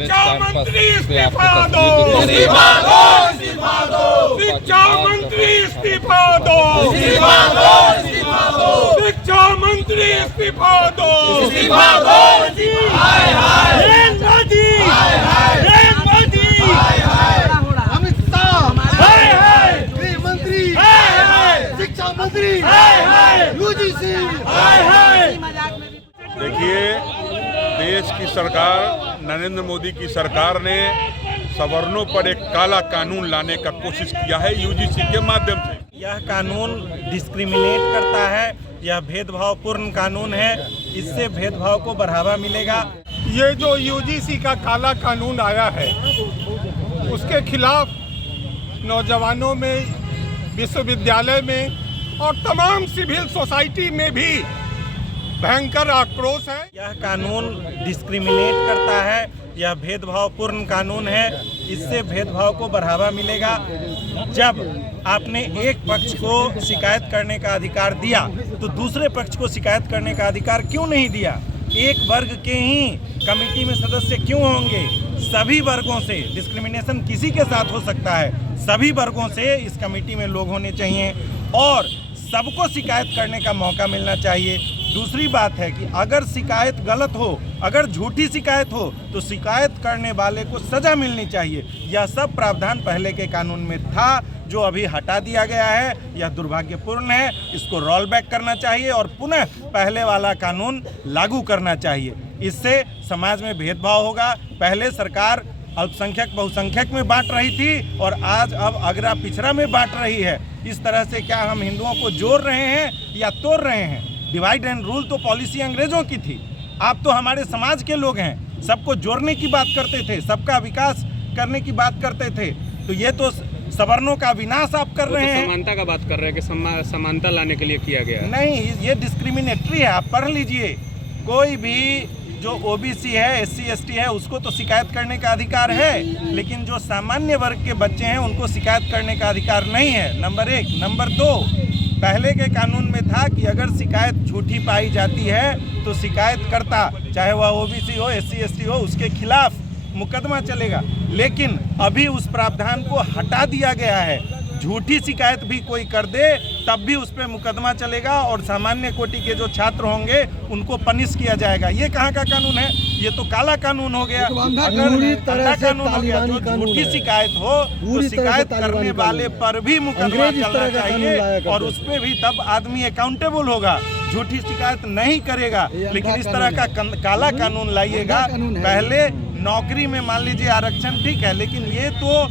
शिक्षा मंत्री इस्तीफा दो, शिक्षा मंत्री इस्तीफा दो, शिक्षा मंत्री इस्तीफा दो, अमित शाह, गृह मंत्री, शिक्षा मंत्री, यूजीसी। देखिए, देश की सरकार नरेंद्र मोदी की सरकार ने सवर्णों पर एक काला कानून लाने का कोशिश किया है यूजीसी के माध्यम से। यह कानून डिस्क्रिमिनेट करता है, यह भेदभावपूर्ण कानून है, इससे भेदभाव को बढ़ावा मिलेगा। ये जो यूजीसी का काला कानून आया है उसके खिलाफ नौजवानों में, विश्वविद्यालय में और तमाम सिविल सोसाइटी में भी भयंकर आक्रोश है। यह कानून डिस्क्रिमिनेट करता है, यह भेदभावपूर्ण कानून है, इससे भेदभाव को बढ़ावा मिलेगा। जब आपने एक पक्ष को शिकायत करने का अधिकार दिया तो दूसरे पक्ष को शिकायत करने का अधिकार क्यों नहीं दिया? एक वर्ग के ही कमेटी में सदस्य क्यों होंगे? सभी वर्गों से, डिस्क्रिमिनेशन किसी के साथ हो सकता है, सभी वर्गों से इस कमेटी में लोग होने चाहिए और सबको शिकायत करने का मौका मिलना चाहिए। दूसरी बात है कि अगर शिकायत गलत हो, अगर झूठी शिकायत हो तो शिकायत करने वाले को सजा मिलनी चाहिए। यह सब प्रावधान पहले के कानून में था जो अभी हटा दिया गया है। यह दुर्भाग्यपूर्ण है, इसको रोल बैक करना चाहिए और पुनः पहले वाला कानून लागू करना चाहिए। इससे समाज में भेदभाव होगा। पहले सरकार अल्पसंख्यक बहुसंख्यक में बांट रही थी और आज अब अगरा पिछड़ा में बांट रही है। इस तरह से क्या हम हिंदुओं को जोड़ रहे हैं या तोड़ रहे हैं? डिवाइड एंड रूल तो पॉलिसी अंग्रेजों की थी। आप तो हमारे समाज के लोग हैं, सबको जोड़ने की बात करते थे, सबका विकास करने की बात करते थे। तो ये तो सवर्णों का विनाश आप कर रहे हैं। समानता का बात कर रहे हैं कि समानता लाने के लिए किया गया है। नहीं, ये डिस्क्रिमिनेटरी है। आप पढ़ लीजिए, कोई भी जो ओबीसी है, एससी एसटी है, उसको तो शिकायत करने का अधिकार है, लेकिन जो सामान्य वर्ग के बच्चे हैं उनको शिकायत करने का अधिकार नहीं है। नंबर 1। नंबर 2, पहले के कानून में था कि अगर शिकायत झूठी पाई जाती है तो शिकायतकर्ता, चाहे वह ओबीसी हो, एससी एसटी हो, उसके खिलाफ मुकदमा चलेगा। लेकिन अभी उस प्रावधान को हटा दिया गया है। झूठी शिकायत भी कोई कर दे तब भी उस पर मुकदमा चलेगा और सामान्य कोटि के जो छात्र होंगे उनको पनिश किया जाएगा। ये कहाँ का कानून है? ये तो काला कानून हो गया। अगर काला कानून हो गया, जो झूठी शिकायत हो तो शिकायत करने वाले पर भी मुकदमा चलना चाहिए और उस पर भी तब आदमी अकाउंटेबल होगा, झूठी शिकायत नहीं करेगा। लेकिन इस तरह का काला कानून लाइएगा। पहले नौकरी में मान लीजिए आरक्षण ठीक है, लेकिन ये तो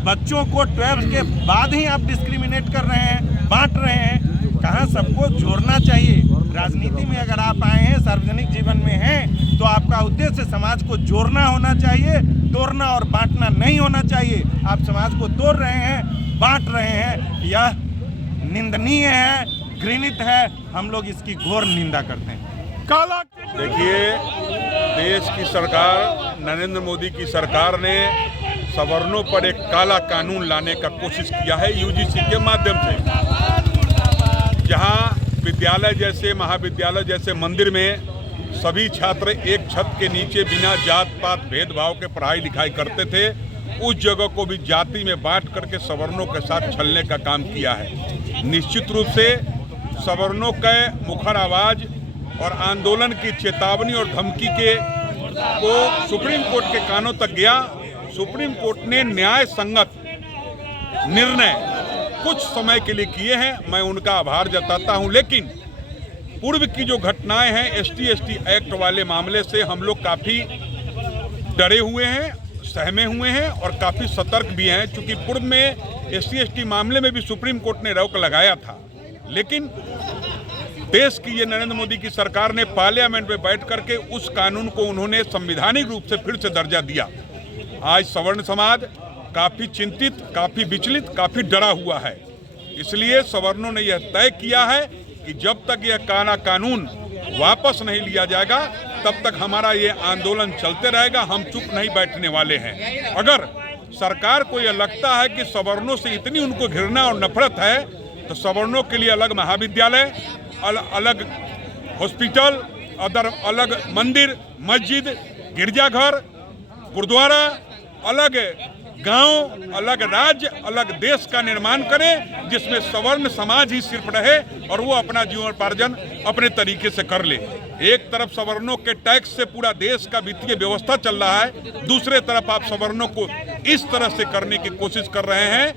बच्चों को 12 के बाद ही आप डिस्क्रिमिनेट कर रहे हैं, बांट रहे हैं। कहाँ सबको जोड़ना चाहिए। राजनीति में अगर आप आए हैं, सार्वजनिक जीवन में हैं, तो आपका उद्देश्य समाज को जोड़ना होना चाहिए, तोड़ना और बांटना नहीं होना चाहिए। आप समाज को तोड़ रहे हैं, बांट रहे हैं, यह निंदनीय है, घृणित है। हम लोग इसकी घोर निंदा करते हैं। काला देखिए, देश की सरकार नरेंद्र मोदी की सरकार ने सवर्णों पर एक काला कानून लाने का कोशिश किया है यूजीसी के माध्यम से। जहां विद्यालय जैसे, महाविद्यालय जैसे मंदिर में सभी छात्र एक छत के नीचे बिना जात पात भेदभाव के पढ़ाई लिखाई करते थे, उस जगह को भी जाति में बांट करके सवर्णों के साथ छलने का काम किया है। निश्चित रूप से सवर्णों के मुखर आवाज और आंदोलन की चेतावनी और धमकी को सुप्रीम कोर्ट के कानों तक गया। सुप्रीम कोर्ट ने न्याय संगत निर्णय कुछ समय के लिए किए हैं, मैं उनका आभार जताता हूं। लेकिन पूर्व की जो घटनाएं हैं, एसटी एक्ट वाले मामले से हम लोग काफ़ी डरे हुए हैं, सहमे हुए हैं और काफ़ी सतर्क भी हैं। चूँकि पूर्व में एसटी मामले में भी सुप्रीम कोर्ट ने रोक लगाया था, लेकिन देश की ये नरेंद्र मोदी की सरकार ने पार्लियामेंट में बैठ करके उस कानून को उन्होंने संवैधानिक रूप से फिर से दर्जा दिया। आज सवर्ण समाज काफ़ी चिंतित, काफ़ी विचलित, काफ़ी डरा हुआ है। इसलिए सवर्णों ने यह तय किया है कि जब तक यह काला कानून वापस नहीं लिया जाएगा तब तक हमारा ये आंदोलन चलते रहेगा। हम चुप नहीं बैठने वाले हैं। अगर सरकार को यह लगता है कि सवर्णों से इतनी उनको घृणा और नफरत है तो सवर्णों के लिए अलग महाविद्यालय, अलग हॉस्पिटल, अलग मंदिर, मस्जिद, गिरजाघर, गुरुद्वारा, अलग गांव, अलग राज्य, अलग देश का निर्माण करें जिसमें सवर्ण समाज ही सिर्फ रहे और वो अपना जीवनोपार्जन अपने तरीके से कर ले। एक तरफ सवर्णों के टैक्स से पूरा देश का वित्तीय व्यवस्था चल रहा है, दूसरे तरफ आप सवर्णों को इस तरह से करने की कोशिश कर रहे हैं।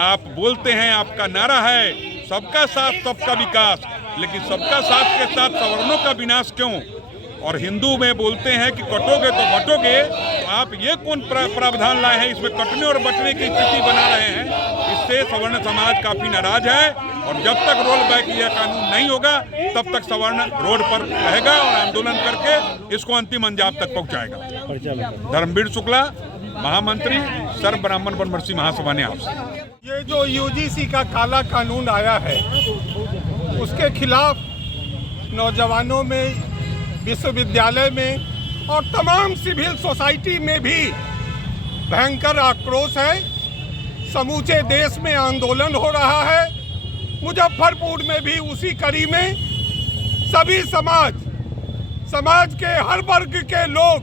आप बोलते हैं, आपका नारा है सबका साथ सबका विकास, लेकिन सबका साथ के साथ सवर्णों का विनाश क्यों? और हिंदू में बोलते हैं कि कटोगे तो बटोगे, तो आप ये कौन प्रावधान लाए हैं? इसमें कटने और बटने की स्थिति बना रहे हैं। इससे सवर्ण समाज काफी नाराज है और जब तक रोल बैक यह कानून नहीं होगा तब तक सवर्ण रोड पर रहेगा और आंदोलन करके इसको अंतिम अंजाम तक पहुंचाएगा। धर्मवीर शुक्ला, महामंत्री, सर्व ब्राह्मण वनमर्सी महासभा ने आपसे ये जो यूजीसी का काला कानून आया है उसके खिलाफ नौजवानों में, विश्वविद्यालय में और तमाम सिविल सोसाइटी में भी भयंकर आक्रोश है। समूचे देश में आंदोलन हो रहा है। मुजफ्फरपुर में भी उसी कड़ी में सभी समाज के हर वर्ग के लोग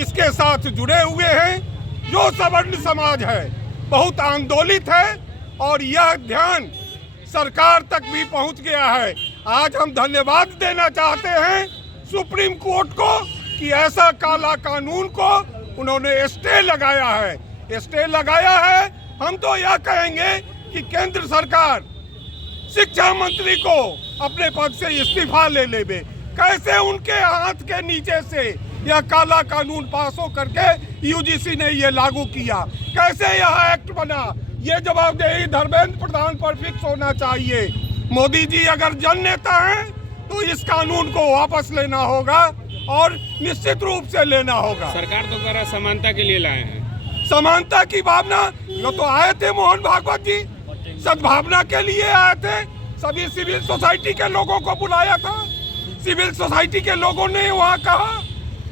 इसके साथ जुड़े हुए हैं। जो सवर्ण समाज है बहुत आंदोलित है और यह ध्यान सरकार तक भी पहुंच गया है। आज हम धन्यवाद देना चाहते हैं सुप्रीम कोर्ट को कि ऐसा काला कानून को उन्होंने स्टे लगाया है। स्टे लगाया है। हम तो यह कहेंगे कि केंद्र सरकार शिक्षा मंत्री को अपने पद से इस्तीफा ले लेवे। कैसे उनके हाथ के नीचे से यह काला कानून पास हो करके यूजीसी ने ये लागू किया? कैसे यह एक्ट बना? ये जवाबदेही धर्मेंद्र प्रधान पर फिक्स होना चाहिए। मोदी जी अगर जननेता हैं तो इस कानून को वापस लेना होगा और निश्चित रूप से लेना होगा। सरकार तो कह रहा समानता के लिए लाए हैं। समानता की भावना, वो तो आए थे मोहन भागवत जी, सद्भावना के लिए आए थे। सभी सिविल सोसाइटी के लोगों को बुलाया था। सिविल सोसाइटी के लोगों ने वहाँ कहा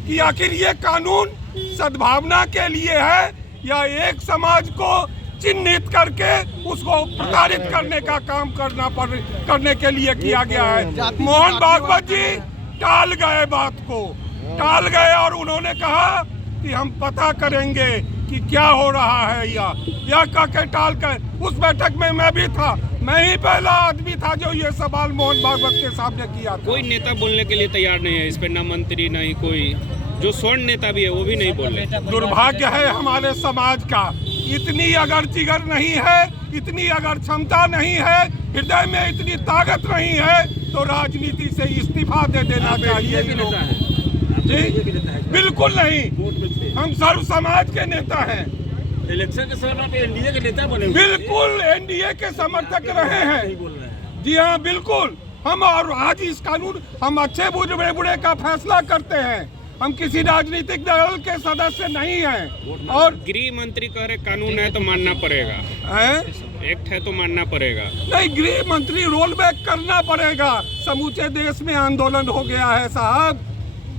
कि आखिर ये कानून सद्भावना के लिए है या एक समाज को चिन्हित करके उसको प्रताड़ित करने का काम करने के लिए किया गया है। मोहन भागवत जी टाल गए, बात को टाल गए और उन्होंने कहा कि हम पता करेंगे कि क्या हो रहा है। या कहकर टाल कर उस बैठक में मैं भी था। मैं ही पहला आदमी था जो ये सवाल मोहन भागवत के सामने किया था। कोई नेता बोलने के लिए तैयार नहीं है इस पे, ना मंत्री ना ही कोई जो स्वर्ण नेता भी है वो भी नहीं बोल रहे। दुर्भाग्य है हमारे समाज का। इतनी अगर जिगर नहीं है, इतनी अगर क्षमता नहीं है, हृदय में इतनी ताकत नहीं है तो राजनीति से इस्तीफा दे देना चाहिए। जी बिल्कुल नहीं, हम सर्व समाज के नेता हैं। इलेक्शन के समय पे एनडीए के नेता बने, बिल्कुल एनडीए के समर्थक रहे हैं। जी हाँ बिल्कुल। हम और आज इस कानून, हम अच्छे बुरे का फैसला करते हैं। हम किसी राजनीतिक दल के सदस्य नहीं हैं। और गृह मंत्री कह रहे कानून है तो मानना पड़ेगा, एक्ट है तो मानना पड़ेगा। नहीं, गृह मंत्री रोल बैक करना पड़ेगा। समूचे देश में आंदोलन हो गया है साहब।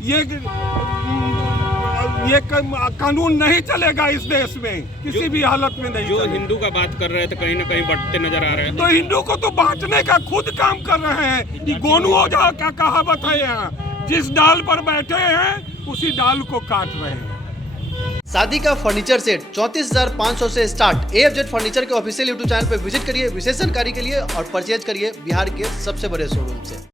ये कानून नहीं चलेगा इस देश में, किसी भी हालत में नहीं। जो हिंदू का बात कर रहे थे कहीं ना कहीं बढ़ते नजर आ रहे हैं। तो हिंदू को तो बांटने का खुद काम कर रहे हैं। ये गोनू ओझा का कहावत है, यहाँ जिस डाल पर बैठे हैं उसी डाल को काट रहे हैं। शादी का फर्नीचर सेट 34,500 से स्टार्ट। AFZ फर्नीचर के ऑफिशियल YouTube चैनल पर विजिट करिए विशेष जानकारी के लिए और परचेज करिए बिहार के सबसे बड़े शोरूम से।